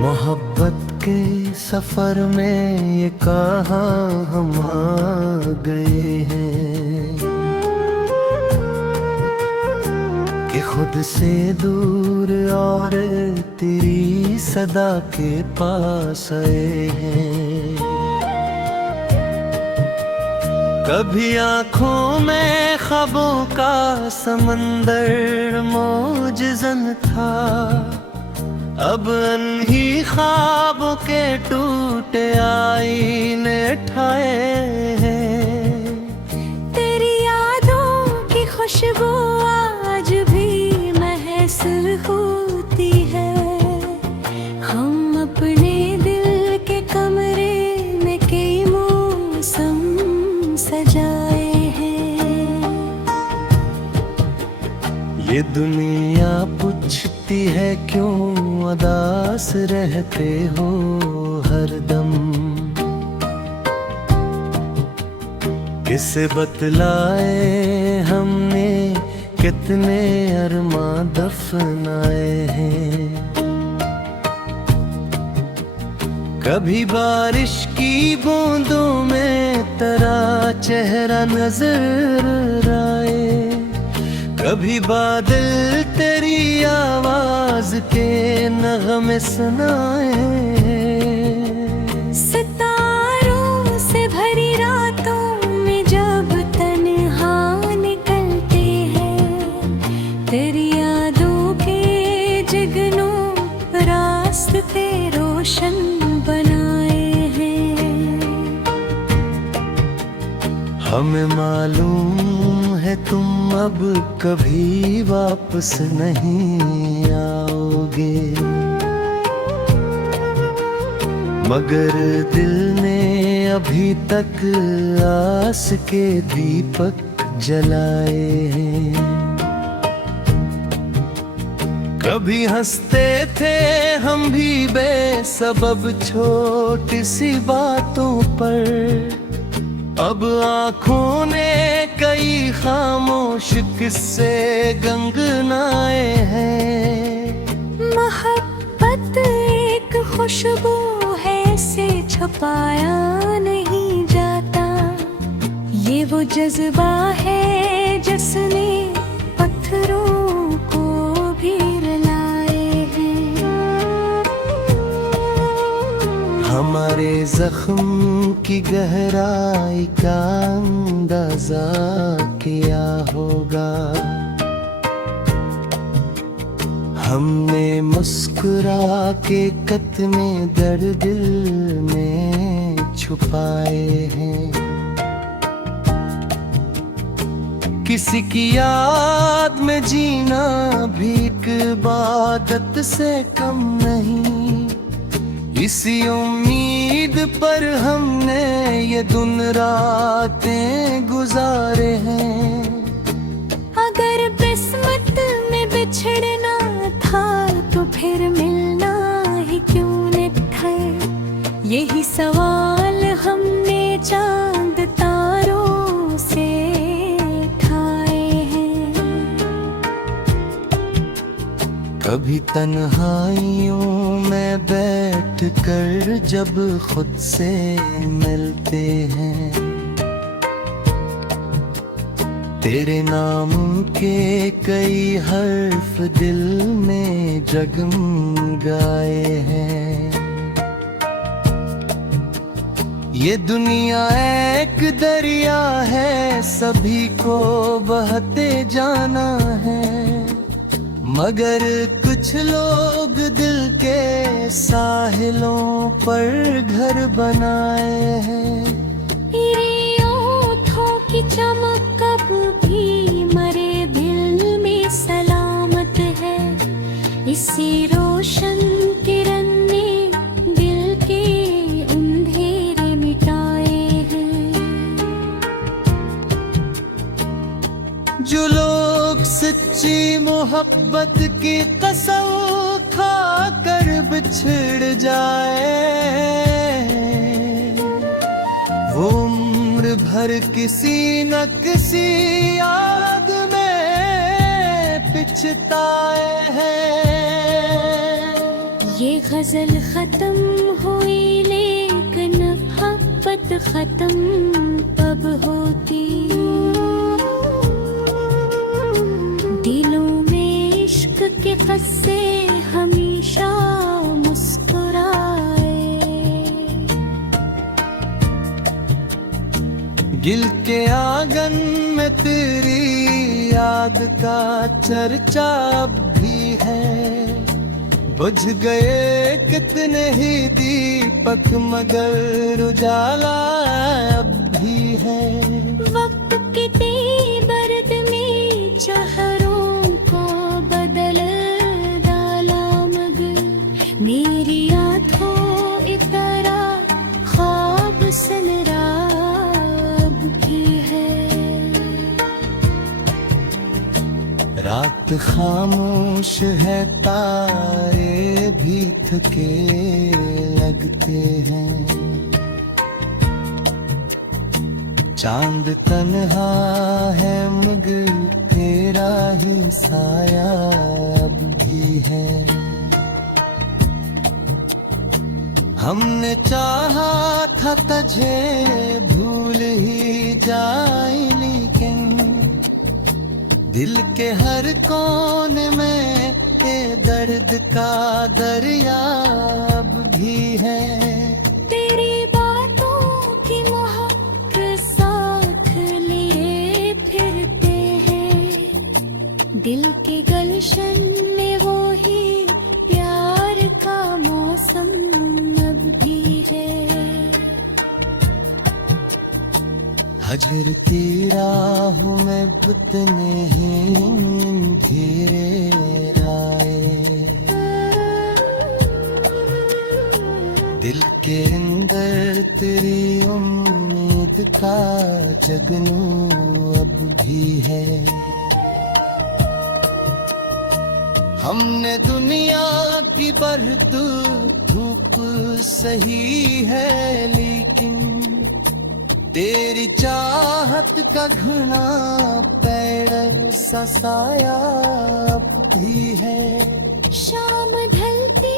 मोहब्बत के सफर में ये कहाँ हम आ गए हैं कि खुद से दूर और तेरी सदा के पास आए हैं। कभी आँखों में ख्वाबों का समंदर मौजज़न था, अब अनही ख्वाबों के टूटे आईने ठाए हैं। तेरी यादों की खुशबू आज भी महसूस होती है। हम अपने दिल के कमरे में कई मौसम सजाए हैं। ये दुनिया पूछती है क्यों उदास रहते हो हरदम, किसे बतलाए हमने कितने अरमां दफनाए हैं। कभी बारिश की बूंदों में तेरा चेहरा नजर आए, कभी बादल तेरी आवाज के नगमे सुनाए। सितारों से भरी रातों में जब तन्हा निकलते हैं, तेरी यादों के जगनों रास्ते रोशन बनाए हैं। हमें मालूम है तुम अब कभी वापस नहीं आओगे, मगर दिल ने अभी तक आस के दीपक जलाए हैं। कभी हंसते थे हम भी बेसबब छोटी सी बातों पर, अब आँखों ने कई खामोश किस्से गंगनाए हैं। मोहब्बत एक खुशबू है से छुपाया नहीं जाता, ये वो जज्बा है जिसने पत्थरों को भी रुलाए हैं। हमारे जख्म की गहराई का अंदाजा किया होगा, हमने मुस्कुरा के कतने दर्द दिल में छुपाए हैं। किसी की याद में जीना भी एक इबादत से कम नहीं, इसी उम्मीद पर हमने ये दिन रातें गुजारे हैं। अगर किस्मत में बिछड़ना था तो फिर मिलना ही क्यों न था, यही सवाल हमने चांद तारों से ठाए हैं। कभी तन्हाइयों में बैठ कर जब खुद से मिलते हैं, तेरे नाम के कई हर्फ दिल में जगमगाए हैं। ये दुनिया एक दरिया है, सभी को बहते जाना है, मगर कुछ लोग दिल के साहिलों पर घर बनाए हैं। ओठों की चमक कब भी मरे दिल में सलामत है, इसी रोशन किरण ने दिल के अंधेरे मिटाए हैं। जो लोग सच्ची मोहब्बत की कसम खा कर बिछड़ जाए, वो उम्र भर किसी न किसी याद में पिछताए हैं। ये गजल खत्म हुई लेकिन मोहब्बत खत्म कब होती। दिलों में इश्क के किस्से हमेशा मुस्कुराए। गिल के आंगन में तेरी याद का चर्चा अब भी है। बुझ गए कितने ही दीपक मगर उजाला अब भी है। वक्त के तेबर्द में चेहरों को बदल डाला मगर मेरी आंखों इतना ख्वाब सनरा अब भी है। रात खामोश है, तारे भी थके लगते हैं। चांद तन्हा है मगर तेरा ही साया अब भी है। हमने चाहा था तुझे भूल ही जाए लेकिन दिल के हर कोने में ये दर्द का दरिया अब भी है। तेरी बातों की महक साथ लिए फिरते हैं। दिल के गलशन में वो ही प्यार का मौसम अब भी है। हजर तेरा हूँ मैं बुतने ही धीरे राए। दिल के अंदर तेरी उम्मीद का जगनू अब भी है। हमने दुनिया की बढ़त धूप सही है लेकिन तेरी चाहत का घना पेड़ सा साया अब भी है। शाम ढलती